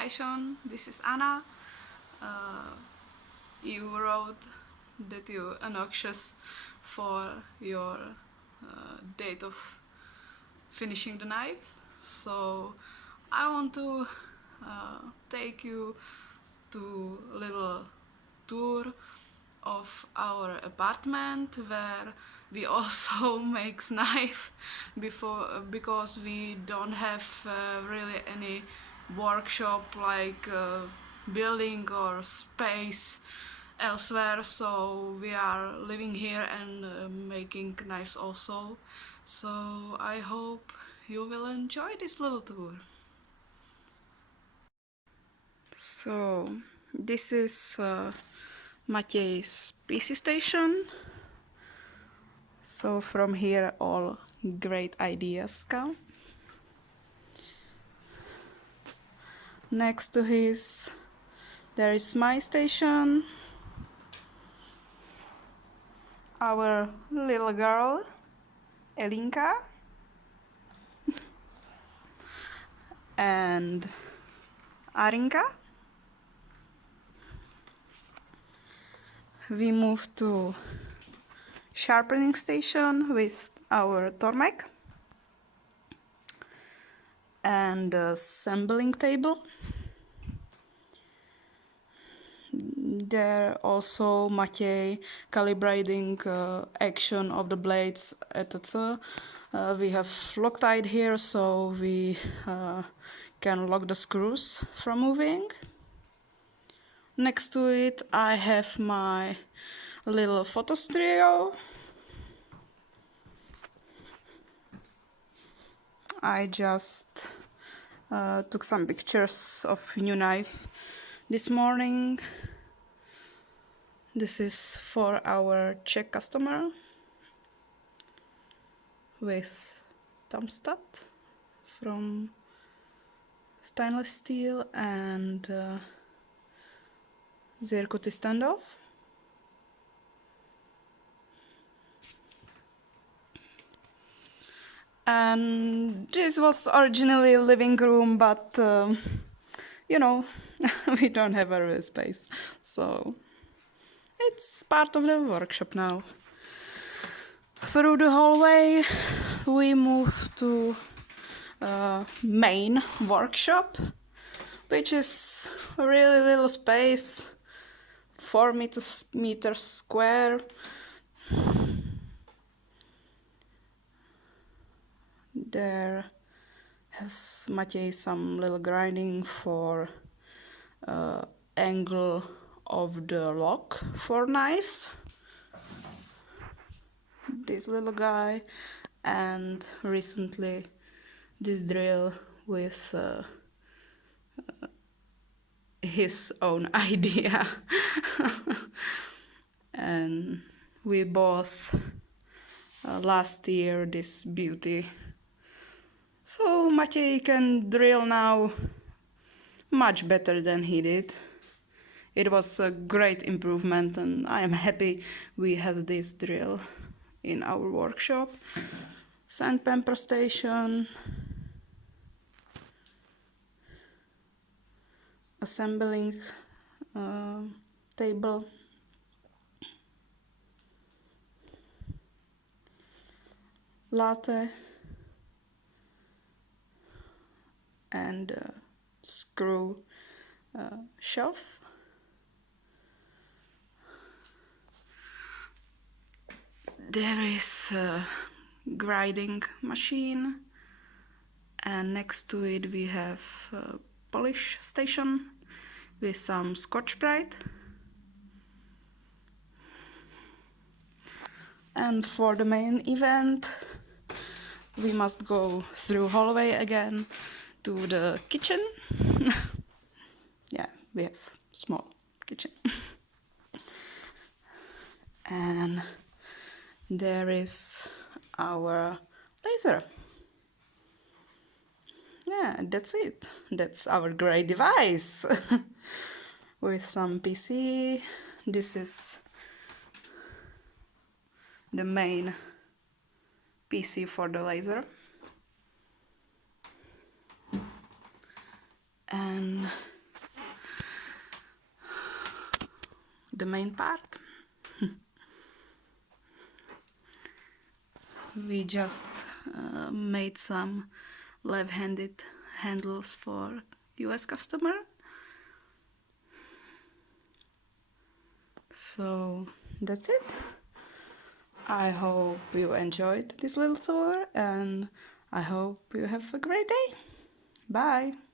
Hi Sean, this is Anna. You wrote that you're anxious for your date of finishing the knife, so I want to take you to a little tour of our apartment where we also makes knife because we don't have really any workshop like building or space elsewhere, so we are living here and making knives also. So I hope you will enjoy this little tour. So this is Matej's PC station. So from here all great ideas come. Next to his there is my station. Our little girl, Elinka. And Arinka. We moved to sharpening station with our Tormek and the assembling table. There also Matej calibrating action of the blades, etc. We have Loctite here, so we can lock the screws from moving. Next to it I have my little photo studio. I just took some pictures of new knife this morning. This is for our Czech customer with thumbstat from stainless steel and zircoty standoff. And this was originally a living room, but you know, we don't have a real space, so it's part of the workshop now. Through the hallway we move to main workshop, which is a really little space, 4 meters square. There has Matej some little grinding for angle of the lock for knives. This little guy, and recently this drill with his own idea. And we both last year this beauty. So Matej can drill now much better than he did. It was a great improvement, and I am happy we had this drill in our workshop. Sandpaper station, assembling table, latte, and screw shelf. There is a grinding machine, and next to it we have a polish station with some Scotch-Brite. And for the main event we must go through hallway again to the kitchen. Yeah, we have small kitchen. And there is our laser. Yeah, that's it. That's our great device. With some PC. This is the main PC for the laser. And the main part, we just made some left-handed handles for US customer. So that's it. I hope you enjoyed this little tour, and I hope you have a great day. Bye!